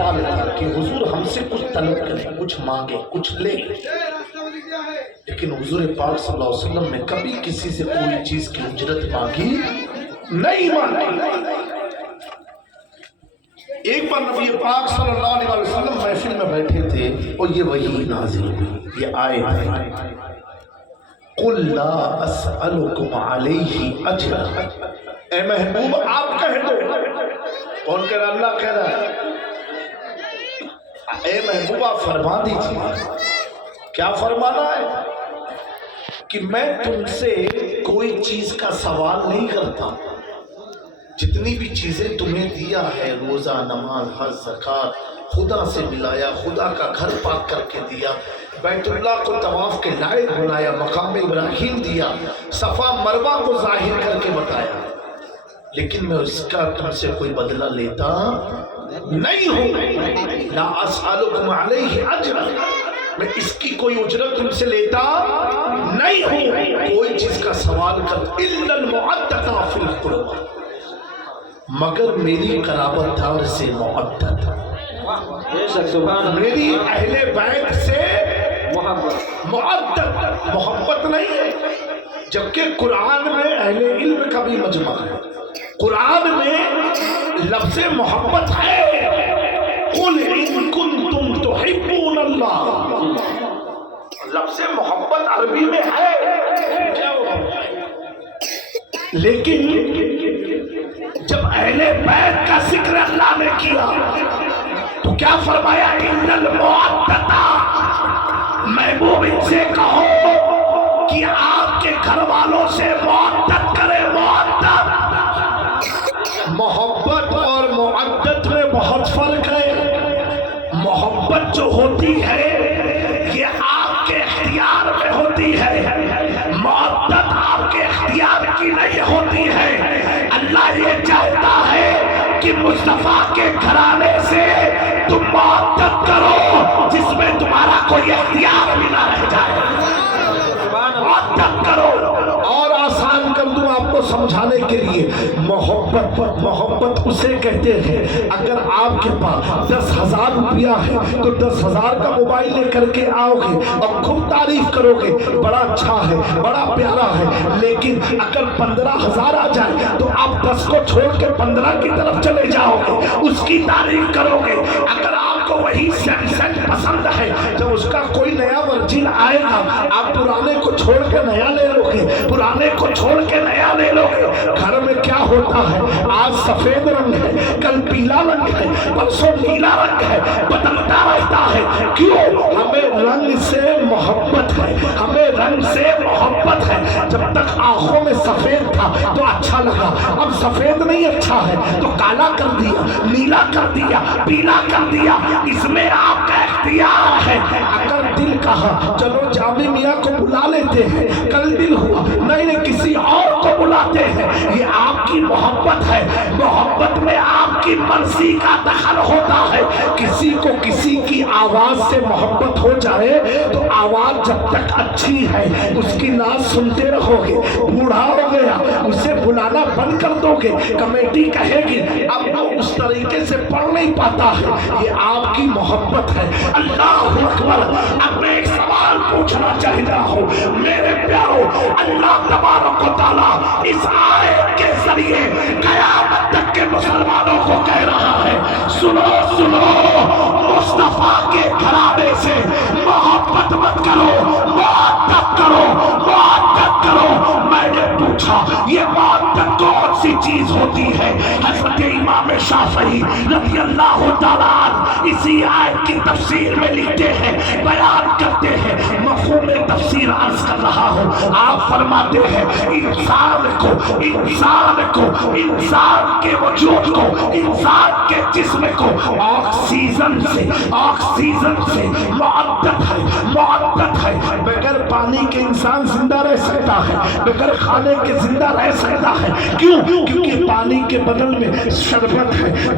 سوال تھا کہ حضور ہم سے کچھ طلب کریں، کچھ مانگے، کچھ لیں، لیکن حضور پاک صلی اللہ علیہ وسلم نے کبھی کسی سے کوئی چیز کی اجرت مانگی نہیں مانگی۔ ایک بار نبی پاک صلی اللہ علیہ وسلم محفل میں بیٹھے تھے اور یہ وحی نازل ہوئی، یہ آیت ہے قُلْ لَا أَسْأَلُكُمْ عَلَيْهِ أَجْرًا۔ اے محبوب آپ کہہ دو، کون کہہ رہا؟ اللہ کہہ رہا ہے اے محبوب آپ فرما دیجیے، کیا فرمانا ہے کہ میں تم سے کوئی چیز کا سوال نہیں کرتا، جتنی بھی چیزیں تمہیں دیا ہے، روزہ، نماز، حج، زکوٰۃ، خدا سے ملایا، خدا کا گھر پاک کر کے دیا، بیت اللہ کو طواف کے لائق بنایا، مقام ابراہیم دیا، صفا مروہ کو ظاہر کر کے بتایا، لیکن میں اس کا تم سے کوئی بدلہ لیتا نہیں ہوں۔ لا اسألکم علیہ اجرا، میں اس کی کوئی اجرت تم سے لیتا نہیں ہوں، کوئی چیز کا سوال کر الا المعدۃ فی القربى، مگر میری قرابت دار سے معدت، میری اہل بیت سے معدت، محبت نہیں ہے، جبکہ قرآن میں اہل علم کا بھی مجمع ہے، قرآن میں لفظ محبت ہے، قُلْ إِن كُنتُمْ تُحِبُّونَ اللَّهَ، لفظ محبت عربی میں ہے، لیکن جب اہل بیت کا ذکر اللہ نے کیا تو کیا فرمایا؟ ان المعدۃ، محبوب ان سے کہو کہ آپ کے گھر والوں سے معدت کرے، معدت۔ محبت اور معدت میں بہت فرق ہے، محبت جو ہوتی ہے یہ آپ کے اختیار میں ہوتی ہے، معدت آپ کے اختیار کی نہیں ہوتی ہے۔ اللہ یہ چاہتا ہے کہ مصطفیٰ کے گھرانے سے تم معدت کرو جس میں تمہارا کوئی اختیار بھی نہ رہ جائے، معدت کرو۔ اور آسان کر دوں آپ کو سمجھانے کے لیے، محبت اسے کہتے ہیں اگر آپ کے پاس 10,000 روپیہ ہے تو 10,000 کا موبائل لے کر کے آؤ گے اور خوب تعریف کرو گے، بڑا اچھا ہے، بڑا پیارا ہے، لیکن اگر 15,000 آ جائے تو آپ 10 کو چھوڑ کے 15 کی طرف چلے جاؤ گے، اس کی تعریف کرو گے۔ اگر آپ کو وہی سیمسنگ پسند ہے، جب اس کا کوئی نیا ورژن آئے گا آپ پرانے کو چھوڑ کے نیا لے لو گے، پرانے کو چھوڑ کے نیا لے لو گے۔ گھر میں کیا ہوتا ہے؟ آج سفید رنگ ہے، کل پیلا رنگ ہے، پرسوں نیلا رنگ ہے، بدلتا رہتا ہے۔ کیوں؟ ہمیں رنگ سے محبت ہے، ہمیں رنگ سے محبت ہے۔ جب تک آنکھوں میں سفید تھا تو اچھا لگا، اب سفید نہیں اچھا ہے تو کالا کر دیا، نیلا کر دیا، پیلا کر دیا۔ اس میں آپ کا اختیار ہے۔ اگر دل کہا چلو جامع میاں کو بلا لیتے ہیں، کل دل ہوا نہیں کسی اور کو بلاتے ہیں، یہ آپ کی محبت ہے۔ محبت میں آپ کی مرضی کا دخل ہوتا ہے۔ کسی کو کسی کی آواز سے محبت ہو جائے تو آواز جب تک اچھی ہے اس کی ناز سنتے رہو گے، بوڑھا ہو گیا اسے بلانا بند کر دو گے، کمیٹی کہے گی اب وہ اس طریقے سے پڑھ نہیں پاتا ہے، یہ آپ کی محبت ہے۔ اللہ اکبر۔ اب میں ایک سوال پوچھنا چاہتا ہوں میرے پیارو، اللہ تبارک و تعالیٰ اس آیت کے ذریعے قیامت تک کے مسلمانوں کو کہہ رہا ہے سنو سنو، مصطفیٰ کے گھرانے سے محبت مت کرو، معدت کرو، معدت کرو۔ میں نے پوچھا یہ معدت کون سی چیز ہوتی ہے؟ حضرت امام شافعی رضی اللہ تعالیٰ عنہ اسی آیت کی تفسیر میں لکھتے ہیں، بیان کرتے ہیں، مفہوم تفسیر عرض کر رہا ہوں۔ آپ فرماتے ہیں انسان کے وجود کو، انسان کے جسم کو آکسیجن سے معدت ہے۔ بغیر پانی کے انسان زندہ رہ سکتا ہے، بغیر کھانے کے زندہ رہ سکتا ہے۔ کیوں؟ کیونکہ پانی کے بدل میں شربت ہے،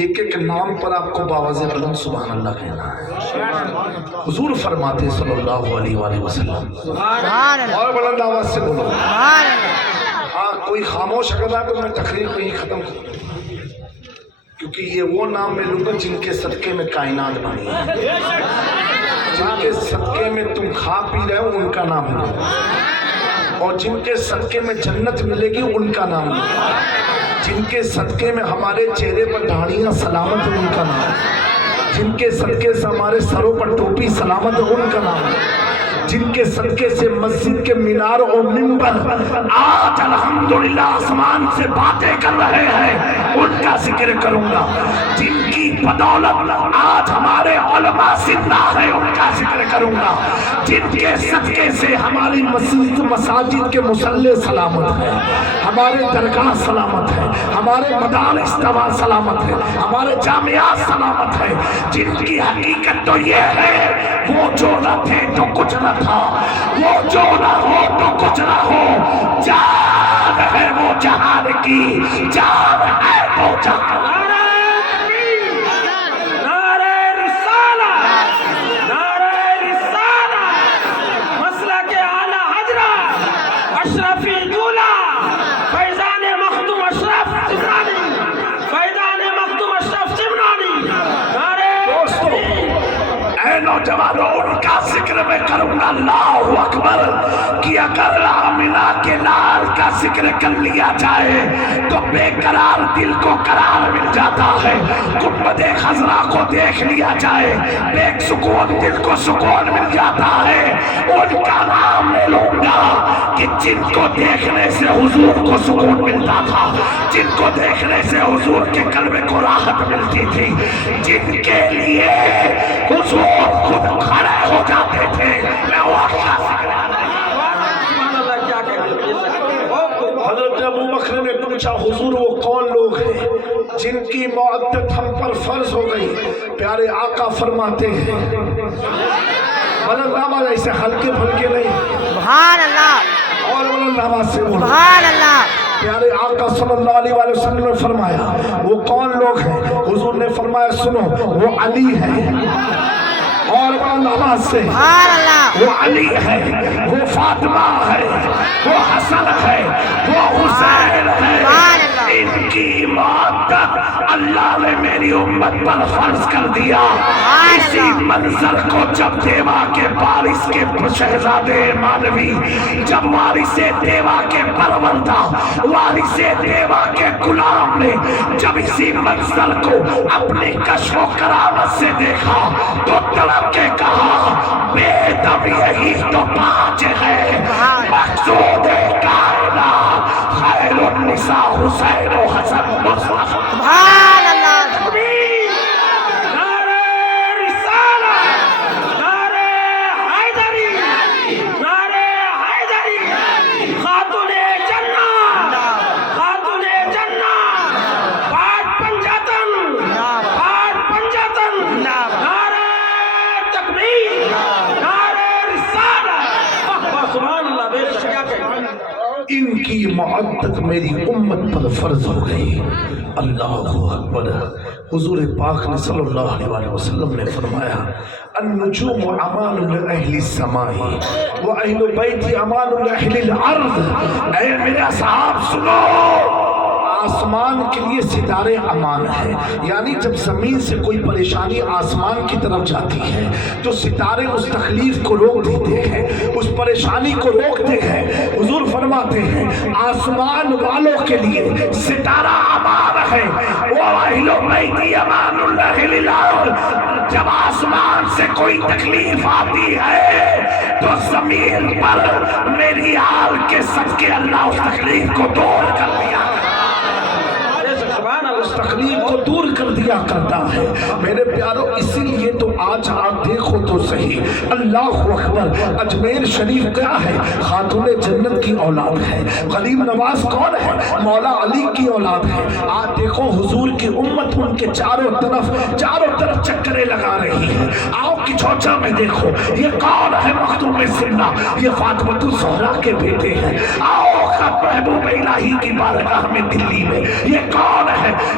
ایک ایک نام پر آپ کو باوجہ بلند سبحان اللہ کہنا ہے۔ حضور فرماتے صلی اللہ علیہ وآلہ وسلم، اور بلند آواز سے بولو، ہاں کوئی خاموش اگر ہے تو میں تقریر کو ہی ختم کروں، کیونکہ یہ وہ نام میں لوں گا جن کے صدقے میں کائنات بنی ہے، جن کے صدقے میں تم کھا پی رہے ہو ان کا نام لوں، اور جن کے صدقے میں جنت ملے گی ان کا نام لوں، جن کے صدقے میں ہمارے چہرے پر داڑھیاں سلامت ہیں ان کا نام، جن کے صدقے سے ہمارے سروں پر ٹوپی سلامت ہے ان کا نام، جن کے صدقے سے مسجد کے مینار اور منبر آج الحمدللہ آسمان سے باتیں کر رہے ہیں ان کا ذکر کروں گا، جن کی بدولت آج ہمارے علماء زندہ ہیں ان کا ذکر کروں گا، جن کے صدقے سے ہماری مساجد کے مصلی سلامت ہیں، ہمارے درگاہ سلامت ہیں، ہمارے مدارس سلامت ہیں، ہمارے جامعات سلامت ہیں، جن کی حقیقت تو یہ ہے وہ جو نہ تھے تو کچھ نہ تھا، وہ جو نہ ہو تو کچھ نہ ہو، جان ہے وہ جہان کی، جان ہے وہ جہان۔ نعرہ رسالت، نعرہ رسالت، مسلک اعلی حضرت اشرفی دولہ فیضان مخدوم اشرف سمنانی، فیضان مخدوم اشرف سمنانی، دوستو اے نوجوانوں ان کا ذکر میں کروں گا، اللہ اکبر، کہ اگر آمنہ کے لال کا ذکر کر لیا جائے تو بے قرار دل کو قرار مل جاتا ہے، گنبد خضرا کو دیکھ لیا جائے بے سکون دل کو سکون مل جاتا ہے، ان کا نام لے لوں گا کہ جن کو دیکھنے سے حضور کو سکون ملتا تھا، جن کو دیکھنے سے حضور کے قلب کو راحت ملتی تھی، جن کے لیے حضور خود کھڑے ہو جاتے تھے، میں وہ حضرت ابو بکر نے پوچھا حضور وہ کون لوگ ہیں جن کی معدت ہم پر فرض ہو گئی؟ پیارے آقا فرماتے ہیں، بلند آواز ایسے ہلکے پھلکے نہیں، سبحان اللہ، اور بلند آواز سے بولو، سبحان اللہ، پیارے آقا صلی اللہ علیہ وآلہ وسلم نے فرمایا وہ کون لوگ ہیں؟ حضور نے فرمایا سنو وہ علی ہے، اور بلند آواز سے سبحان اللہ، وہ علی ہے، وہ فاطمہ ہے، وہ حسن ہے، وہ حسین ہے، ان کی معدت اللہ نے میری امت پر فرض کر دیا۔ اسی منظر کو جب دیوا کے وارث کے شہزادے مانوی، جب وارث دیوا کے پروردہ، وارث دیوا کے غلام نے جب اسی منظر کو اپنی کشف و کرامت سے دیکھا تو تڑپ کے کہا بے دم یہی تو پانچ ہے، مقصود کائنات خیر النساء حسین و حسن مصطفیٰ۔ سبحان اللہ، نعرہ رسالت، نعرہ حیدری، نعرہ حیدری، خاتون جنت، خاتون جنت، پاٹ پنجاتن، پاٹ پنجاتن، نعرہ تکبیر، نعرہ رسالت، سبحان اللہ، بے شک کیا کہیں۔ ان کی معدت میری امت پر فرض ہو گئی، اللہ اکبر۔ حضور پاک نے صلی اللہ علیہ وسلم نے فرمایا النجوم امان لأہل السماء واہل بیت امان لأہل الارض۔ اے میرے اصحاب سنو، آسمان کے لیے ستارے امان ہیں، یعنی جب زمین سے کوئی پریشانی آسمان کی طرف جاتی ہے تو ستارے اس تکلیف کو روک دیتے ہیں، اس پریشانی کو روکتے ہیں۔ حضور فرماتے ہیں آسمان والوں کے لیے ستارہ امان ہے، وَأَهْلُ بَيْتِ أَمَانٌ لَأَهْلِ الْأَرْضِ۔ جب آسمان سے کوئی تکلیف آتی ہے تو زمین پر میری آل کے صدقے اللہ اس تکلیف کو دور کر دیا، اس تکلیف کو دور کر دیا کرتا ہے۔ میرے پیارو اسی لیے تو آج آپ دیکھو تو صحیح، اللہ اکبر، اجمیر شریف کیا ہے؟ خاتون جنت کی اولاد ہے۔ غریب نواز کون ہے؟ مولا علی کی اولاد ہے۔ آج دیکھو حضور کی امت ان کے چاروں طرف چکرے لگا رہی ہے۔ آؤ کچھوچا میں دیکھو یہ کون ہے؟ مخدوم سنہ، یہ فاطمہ الزہرا کے بیٹے ہیں۔ آؤ محبوب الہی کی بارگاہ میں دلی میں یہ کون ہے؟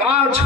5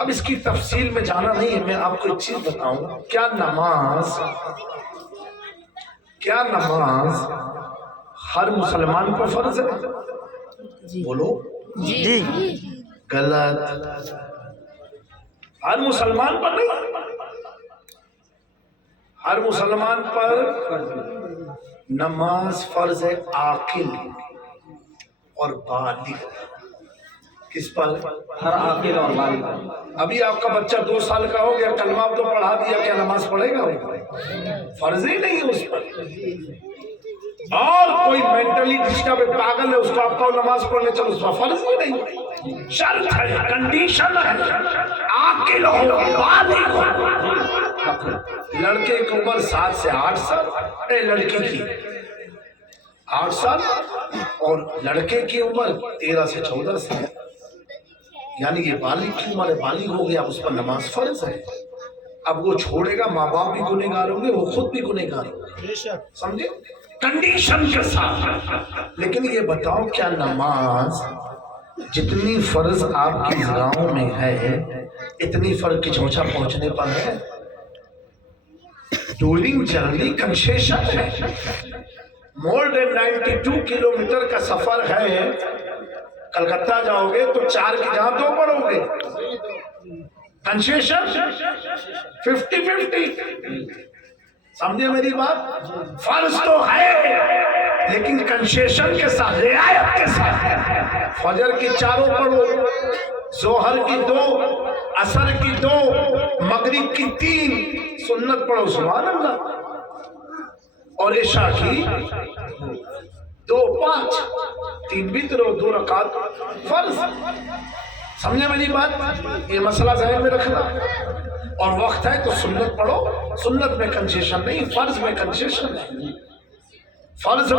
اب اس کی تفصیل میں جانا نہیں ہے، میں آپ کو ایک چیز بتاؤں، کیا نماز ہر مسلمان پر فرض ہے؟ بولو جی غلط، ہر مسلمان پر نہیں، ہر مسلمان پر نماز فرض ہے عاقل اور بالغ۔ کس پر؟ ہر عاقل اور بالغ۔ ابھی آپ کا بچہ 2 سال کا ہو گیا، کلمہ تو پڑھا دیا، کیا نماز پڑھے گا؟ فرض ہی نہیں اس پر۔ اور کوئی مینٹلی ڈسٹرب ہے، پاگل ہے، اس کو آپ کو نماز پڑھنے چلو، اس کا فرض ہی نہیں، شرط ہے، کنڈیشن ہے، عاقل ہو بالغ ہو۔ لڑکے کی عمر 7 سے 8 سال، لڑکی کی 8 سال، اور لڑکے کی عمر 13 سے 14 سال، یعنی یہ بالغ کی عمر ہے، بالغ ہو گیا، اس پر نماز فرض ہے۔ اب وہ چھوڑے گا، ماں باپ بھی گنہگار ہوں گے، وہ خود بھی گنہگار ہوں گے، سمجھے؟ کنڈیشن کے ساتھ۔ لیکن یہ بتاؤ، کیا نماز جتنی فرض آپ کی گاؤں میں ہے اتنی فرض کچوچا پہنچنے پر ہے؟ ڈورنگ جرنی کنسیشن ہے، مور دین 92 کلومیٹر کا سفر ہے، کلکتہ جاؤ گے تو 4 کی جہاں 2 پڑھو گے، کنسیشن 50-50، سمجھے میری بات؟ فرض تو ہے لیکن کنسیشن کے ساتھ، رعایت کے ساتھ۔ فجر کی 4 پڑھو، ظہر کی 2، عصر کی 2، مغرب کی 3، سنت پڑھو، سبحان اللہ، اور عشاء کی 2، 5، 3 وتر اور 2 رکعت فرض۔ سمجھے میری بات؟ یہ مسئلہ ذہن میں رکھنا، اور وقت ہے تو سنت پڑھو، سنت میں کنسیشن نہیں، فرض میں کنسیشن ہے۔ فرض